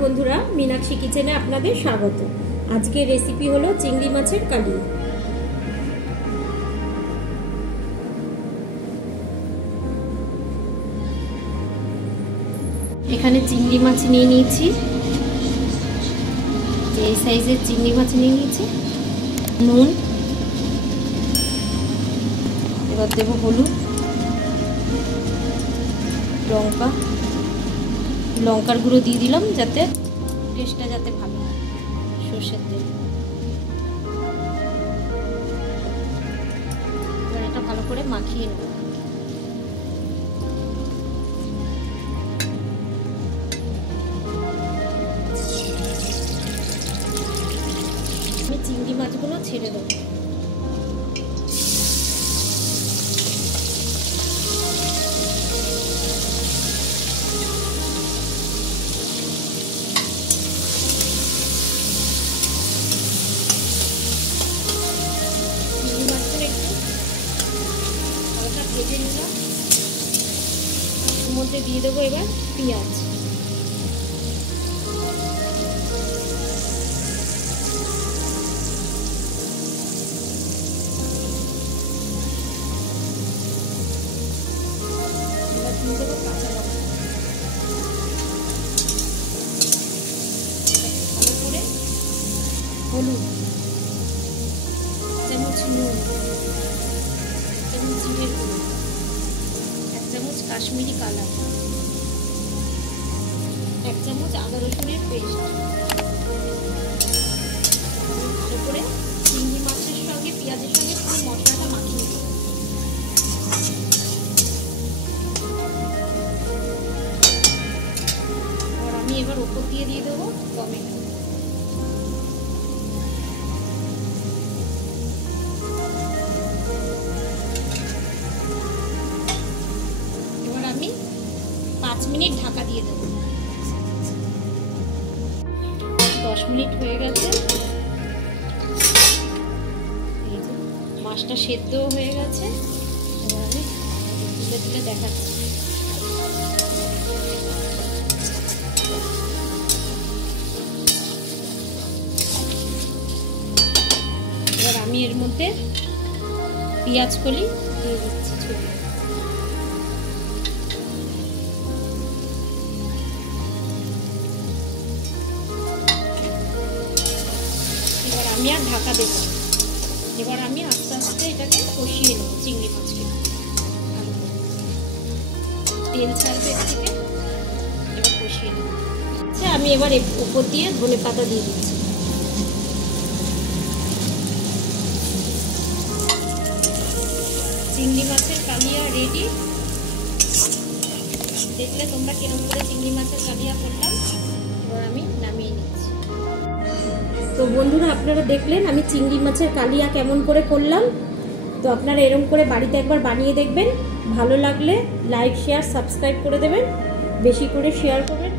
নমস্কার বন্ধুরা, মীনাক্ষী কিচেনে আপনাদের স্বাগত। আজকের রেসিপি হলো চিংড়ি মাছের কালিয়া। এখানে চিংড়ি মাছ নিয়ে নিয়েছি, এই সাইজের চিংড়ি মাছ নিয়ে নিয়েছি। নুন, এবার দেবো হলুদ, লঙ্কার গুঁড়ো দিয়ে দিলাম যাতে টেস্টটা যাতে ভালো হয়। সর্ষের তেল, এবার এটা ভালো করে মাখিয়ে নেব। আমি চিংড়ি মাছগুলো ছেড়ে দেবো। ভেজে নিলাম, এর মধ্যে দিয়ে দেবো এবার পেঁয়াজ। এবার দিয়ে দেবো কাঁচা লঙ্কা। ভালো করে হলুদ, চামচ নুন, চামচ জিরের গুঁড়ো, এক চামচ কাশ্মীরি কালার, এক চামচ আদা রসুনের পেস্ট। ভালো করে চিংড়ি মাছের সঙ্গে পেঁয়াজের সঙ্গে পুরো মশলাটা মাখিয়ে দেব। আর আমি এবার ওপর দিয়ে দেবো টমেটো। আমি 5 মিনিট ঢাকা দিয়ে দেবো। 10 মিনিট হয়ে গেছে, মাছটা সেদ্ধ হয়ে গেছে। এবার আমি তুলে তুলে দেখাচ্ছি। এবার আমি এর মধ্যে পেঁয়াজ কলি দিয়ে দিচ্ছি ছড়িয়ে। আমি আর ঢাকা দেব। এবার আমি আস্তে আস্তে এটাকে কষিয়ে নেব। চিংড়ি মাছকে তেল ছাড়বে থেকে, এবার কষিয়ে নেব। আচ্ছা, আমি এবার উপর দিয়ে ধনে পাতা দিয়ে দিচ্ছি। চিংড়ি মাছের কালিয়া রেডি। দেখলে তোমরা কিরকম করে চিংড়ি মাছের কালিয়া করলাম। এবার আমি নামিয়ে নিচ্ছি। তো বন্ধুরা, আপনারা দেখলেন আমি চিংড়ি মাছের কালিয়া কেমন করে করলাম। তো আপনারা এরকম করে বাড়িতে একবার বানিয়ে দেখবেন। ভালো লাগলে লাইক, শেয়ার, সাবস্ক্রাইব করে দেবেন, বেশি করে শেয়ার করবেন।